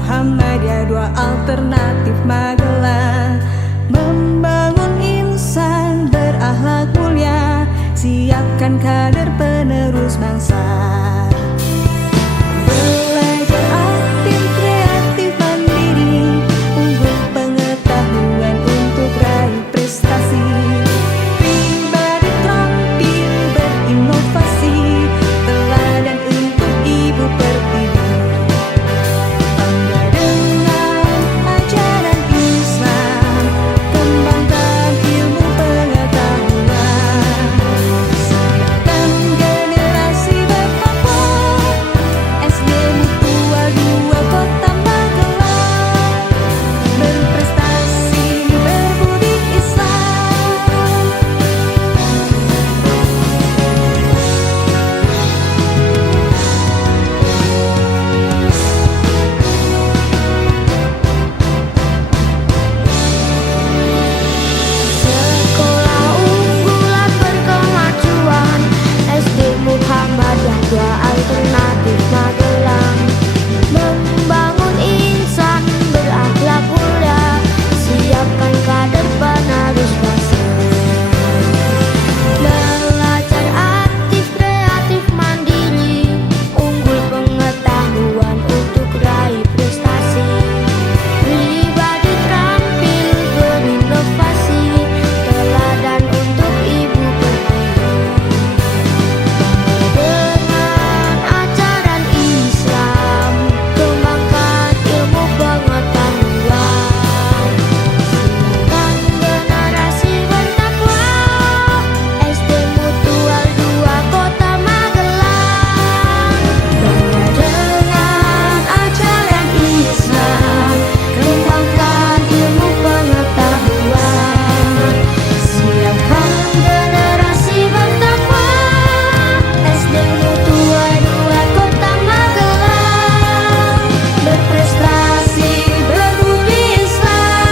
Muhammadiyah, dua alternatif Magelang. Membangun insan berakhlak mulia, siapkan kader penerus bangsa. Belajar aktif, kreatif, mandiri, unggul pengetahuan untuk raih prestasi. Pribadi terampil berinovasi, teladan untuk ibu pertiwi. Bangga dengan ajaran Islam, kembangkan ilmu pengetahuan. Siapkan generasi bertakwa, SD Mutual 2 Kota Magelang. Berprestasi berbudi Islam. Sekolah unggulan berkemajuan, SD Muhammadiyah, dua alternatif Magelang. Membangun insan berakhlak mulia, siapkan kader penerus bangsa. Belajar aktif, kreatif, mandiri, unggul pengetahuan untuk raih prestasi. Pribadi terampil berinovasi, teladan untuk ibu pertiwi. Dengan ajaran Islam, kembangkan ilmu pengetahuan. Siapkan generasi bertakwa, SD Mutual 2 Kota Magelang. Bangga dengan ajaran Islam, kembangkan ilmu pengetahuan. Siapkan generasi bertakwa, SD Mutual 2 Kota Magelang. Berprestasi berbudi Islam.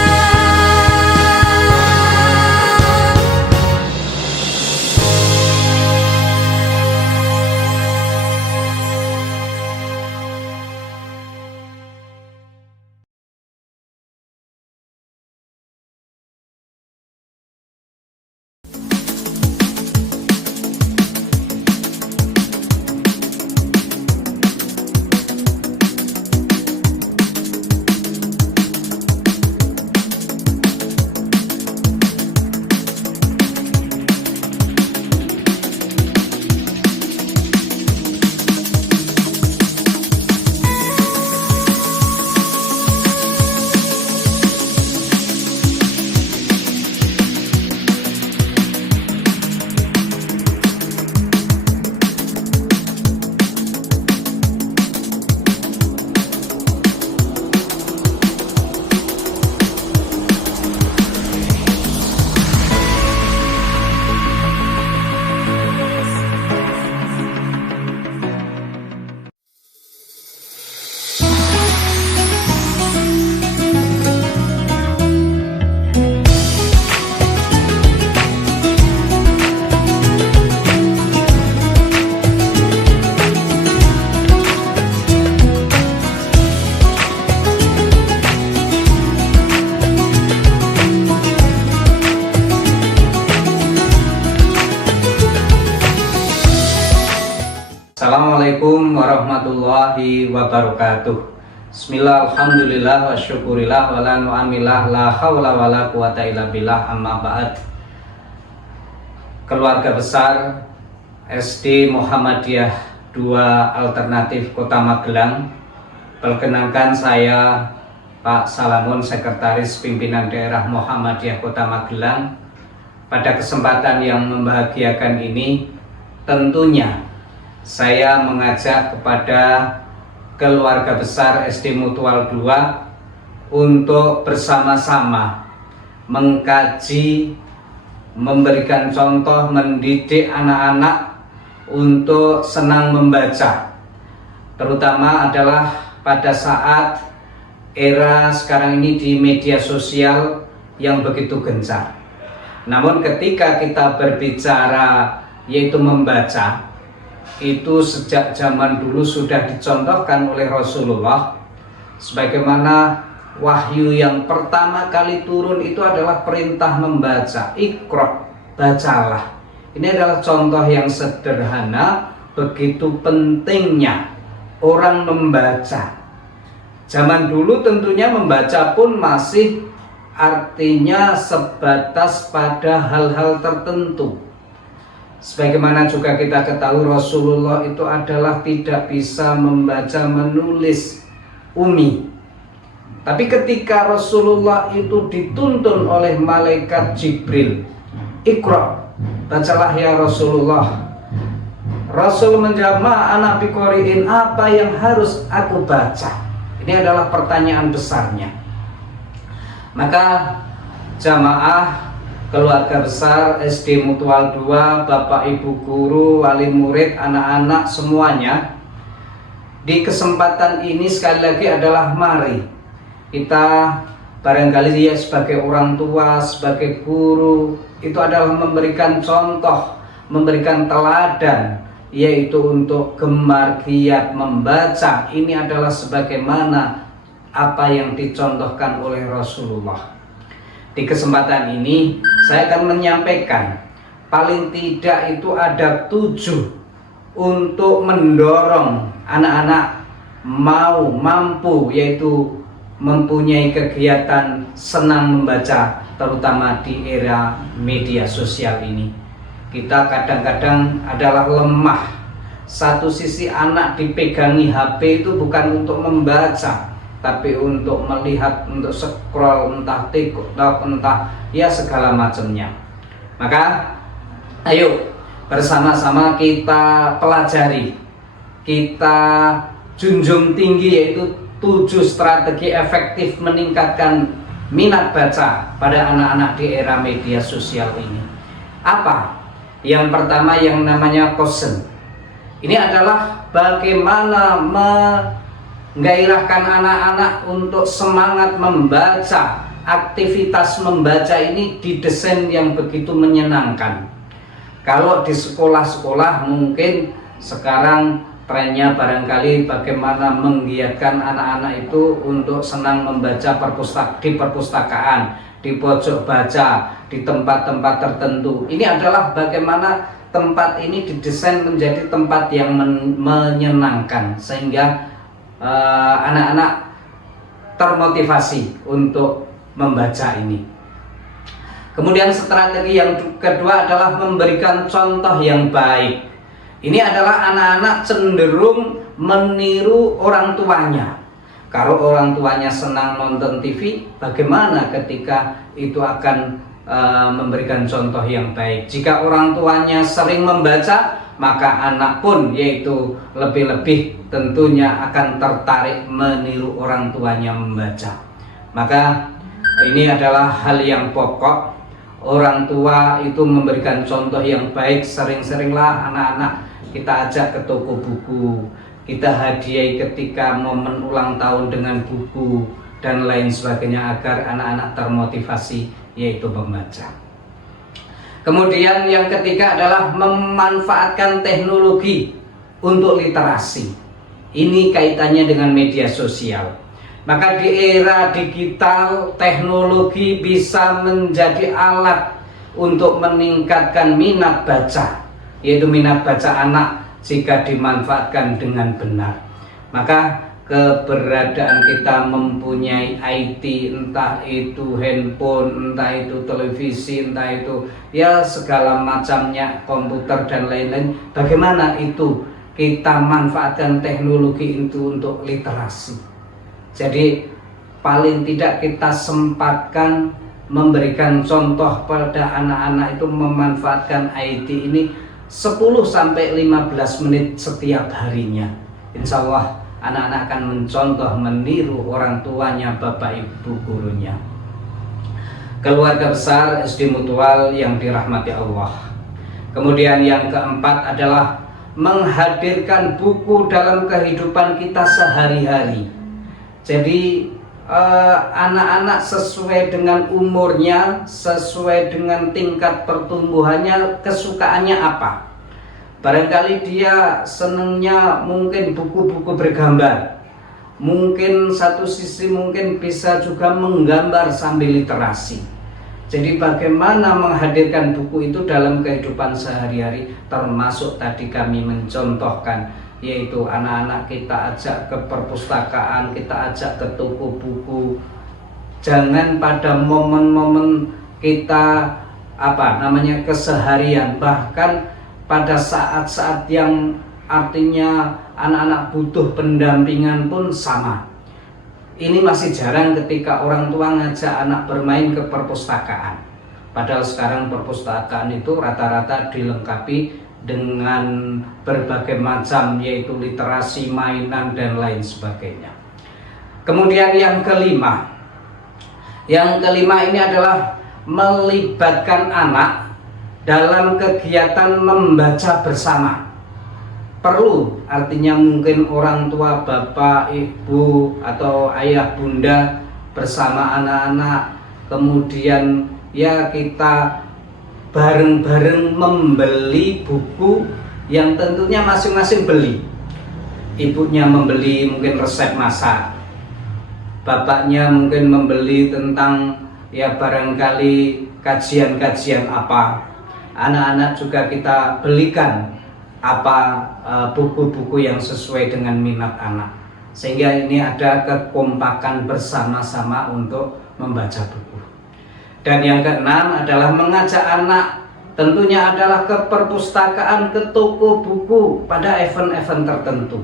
Assalamualaikum warahmatullahi wabarakatuh. Bismillah, alhamdulillah, wa syukurillah, wa la nu'amillah, la hawla wa la quwata illa billah, amma ba'd. Keluarga besar SD Muhammadiyah 2 Alternatif Kota Magelang, perkenankan saya Pak Salamun, Sekretaris Pimpinan Daerah Muhammadiyah Kota Magelang. Pada kesempatan yang membahagiakan ini, tentunya saya mengajak kepada keluarga besar SD Mutual 2 untuk bersama-sama mengkaji, memberikan contoh, mendidik anak-anak untuk senang membaca, terutama adalah pada saat era sekarang ini di media sosial yang begitu gencar. Namun ketika kita berbicara yaitu membaca, itu sejak zaman dulu sudah dicontohkan oleh Rasulullah Sebagaimana wahyu yang pertama kali turun itu adalah perintah membaca, Iqra, bacalah. Ini adalah contoh yang sederhana begitu pentingnya orang membaca. Zaman dulu tentunya membaca pun masih artinya sebatas pada hal-hal tertentu. Sebagaimana juga kita ketahui Rasulullah itu adalah tidak bisa membaca menulis umi. Tapi ketika Rasulullah itu dituntun oleh malaikat Jibril, Iqra, bacalah ya Rasulullah. Rasul menjawab, ana biqori'in, apa yang harus aku baca? Ini adalah pertanyaan besarnya. Maka jamaah keluarga besar SD Mutual 2, Bapak Ibu guru, wali murid, anak-anak semuanya, di kesempatan ini sekali lagi adalah mari kita barangkali ya sebagai orang tua, sebagai guru, itu adalah memberikan contoh, memberikan teladan, yaitu untuk gemar giat membaca. Ini adalah sebagaimana apa yang dicontohkan oleh Rasulullah. Di kesempatan ini saya akan menyampaikan paling tidak itu ada 7 untuk mendorong anak-anak mampu, yaitu mempunyai kegiatan senang membaca, terutama di era media sosial ini. Kita kadang-kadang adalah lemah. Satu sisi anak dipegangi HP itu bukan untuk membaca, tapi untuk melihat, untuk scroll, entah TikTok, entah ya segala macamnya. Maka ayo bersama-sama kita pelajari, kita junjung tinggi, yaitu 7 strategi efektif meningkatkan minat baca pada anak-anak di era media sosial ini. Apa? Yang pertama yang namanya kosen. Ini adalah bagaimana menggairahkan anak-anak untuk semangat membaca. Aktivitas membaca ini didesain yang begitu menyenangkan. Kalau di sekolah-sekolah mungkin sekarang trennya barangkali bagaimana menggiatkan anak-anak itu untuk senang membaca di perpustakaan, di pojok baca, di tempat-tempat tertentu. Ini adalah bagaimana tempat ini didesain menjadi tempat yang menyenangkan, sehingga anak-anak termotivasi untuk membaca ini. Kemudian strategi yang kedua adalah memberikan contoh yang baik. Ini adalah anak-anak cenderung meniru orang tuanya. Kalau orang tuanya senang nonton TV, bagaimana ketika itu akan memberikan contoh yang baik? Jika orang tuanya sering membaca, maka anak pun yaitu lebih-lebih tentunya akan tertarik meniru orang tuanya membaca. Maka ini adalah hal yang pokok. Orang tua itu memberikan contoh yang baik. Sering-seringlah anak-anak kita ajak ke toko buku, kita hadiahi ketika momen ulang tahun dengan buku dan lain sebagainya, agar anak-anak termotivasi yaitu membaca. Kemudian yang ketiga adalah memanfaatkan teknologi untuk literasi. Ini kaitannya dengan media sosial. Maka di era digital, teknologi bisa menjadi alat untuk meningkatkan minat baca, yaitu minat baca anak jika dimanfaatkan dengan benar. Maka keberadaan kita mempunyai IT, entah itu handphone, entah itu televisi, entah itu ya segala macamnya, komputer dan lain-lain, bagaimana itu kita manfaatkan teknologi itu untuk literasi. Jadi paling tidak kita sempatkan memberikan contoh pada anak-anak itu memanfaatkan IT ini 10-15 menit setiap harinya. Insya Allah anak-anak akan mencontoh, meniru orang tuanya, bapak ibu gurunya. Keluarga besar SD Mutual yang dirahmati Allah. Kemudian yang keempat adalah menghadirkan buku dalam kehidupan kita sehari-hari. Jadi anak-anak sesuai dengan umurnya, sesuai dengan tingkat pertumbuhannya, kesukaannya apa. Barangkali dia senangnya mungkin buku-buku bergambar, mungkin satu sisi mungkin bisa juga menggambar sambil literasi. Jadi bagaimana menghadirkan buku itu dalam kehidupan sehari-hari, termasuk tadi kami mencontohkan, yaitu anak-anak kita ajak ke perpustakaan, kita ajak ke toko buku. Jangan pada momen-momen kita keseharian, bahkan pada saat-saat yang artinya anak-anak butuh pendampingan pun sama. Ini masih jarang ketika orang tua ngajak anak bermain ke perpustakaan. Padahal sekarang perpustakaan itu rata-rata dilengkapi dengan berbagai macam, yaitu literasi, mainan, dan lain sebagainya. Kemudian yang kelima ini adalah melibatkan anak dalam kegiatan membaca bersama. Perlu, artinya mungkin orang tua, bapak, ibu, atau ayah, bunda bersama anak-anak, kemudian ya kita bareng-bareng membeli buku yang tentunya masing-masing beli. Ibunya membeli mungkin resep masak, bapaknya mungkin membeli tentang ya barangkali kajian-kajian apa. Anak-anak juga kita belikan buku-buku yang sesuai dengan minat anak, sehingga ini ada kekompakan bersama-sama untuk membaca buku. Dan yang keenam adalah mengajak anak, tentunya adalah ke perpustakaan, ke toko buku pada event-event tertentu.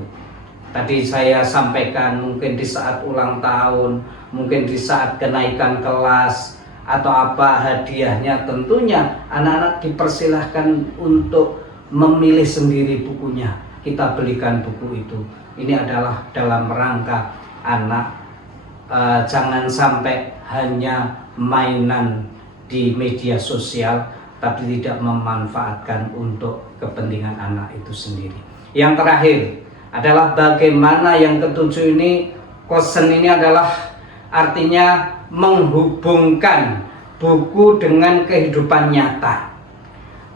Tadi saya sampaikan mungkin di saat ulang tahun, mungkin di saat kenaikan kelas, atau apa hadiahnya, tentunya anak-anak dipersilahkan untuk memilih sendiri bukunya. Kita belikan buku itu. Ini adalah dalam rangka anak jangan sampai hanya mainan di media sosial, tapi tidak memanfaatkan untuk kepentingan anak itu sendiri. Yang terakhir adalah bagaimana yang ketujuh ini, kosen ini adalah artinya menghubungkan buku dengan kehidupan nyata.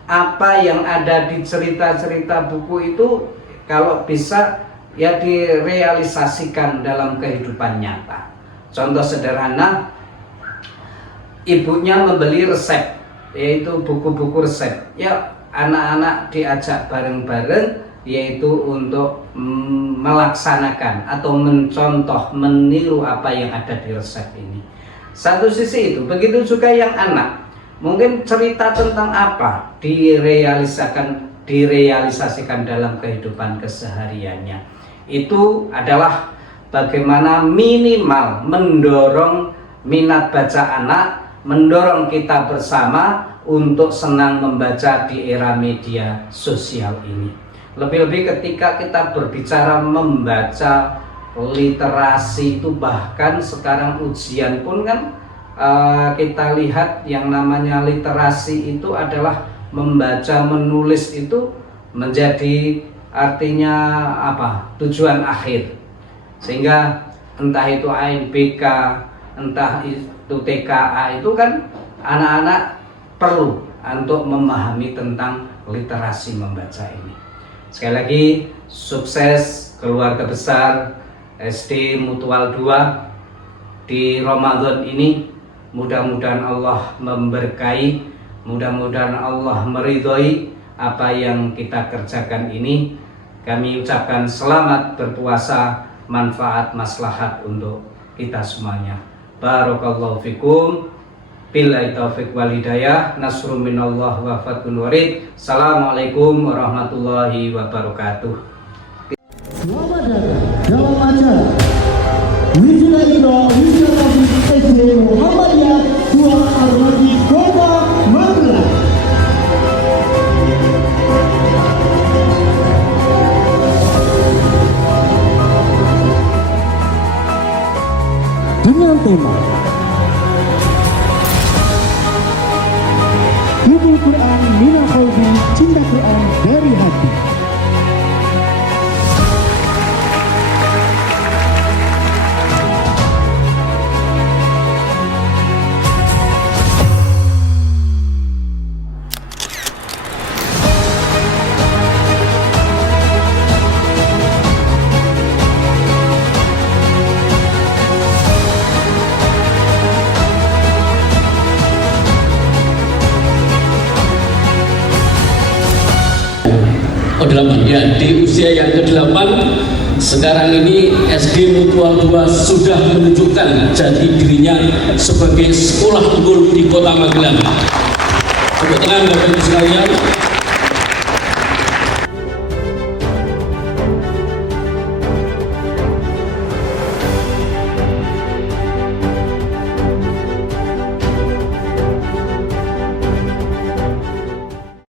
Apa yang ada di cerita-cerita buku itu kalau bisa ya direalisasikan dalam kehidupan nyata. Contoh sederhana, ibunya membeli resep, yaitu buku-buku resep. Ya, anak-anak diajak bareng-bareng, yaitu untuk melaksanakan atau mencontoh, meniru apa yang ada di resep ini. Satu sisi itu, begitu juga yang anak. Mungkin cerita tentang apa direalisasikan dalam kehidupan kesehariannya. Itu adalah bagaimana minimal mendorong minat baca anak, mendorong kita bersama untuk senang membaca di era media sosial ini. Lebih-lebih ketika kita berbicara membaca literasi itu, bahkan sekarang ujian pun kan kita lihat yang namanya literasi itu adalah membaca, menulis itu menjadi artinya tujuan akhir. Sehingga entah itu ANBK, entah itu TKA, itu kan anak-anak perlu untuk memahami tentang literasi membaca ini. Sekali lagi, sukses keluarga besar SD Mutual 2 di Ramadan ini. Mudah-mudahan Allah memberkahi, mudah-mudahan Allah meridhoi apa yang kita kerjakan ini. Kami ucapkan selamat berpuasa, manfaat maslahat untuk kita semuanya. Barakallahu fikum. Billahi taufiq wal hidayah. Nasrun minallah wa fathul warid. Assalamualaikum warahmatullahi wabarakatuh. Selamat datang dalam acara Wisuda Iqra Wisuda Taufiq SD Muhammadiyah 2 Al-Wadi Kota Magelang. Dengan tema Hibul Quran Minal Qalbi, cinta Quran dari hati. ke-8 ya, di usia yang ke-8 sekarang ini SD Mutual 2 sudah menunjukkan jati dirinya sebagai sekolah unggul di Kota Magelang. Tepuk tangan Bapak Ibu sekalian.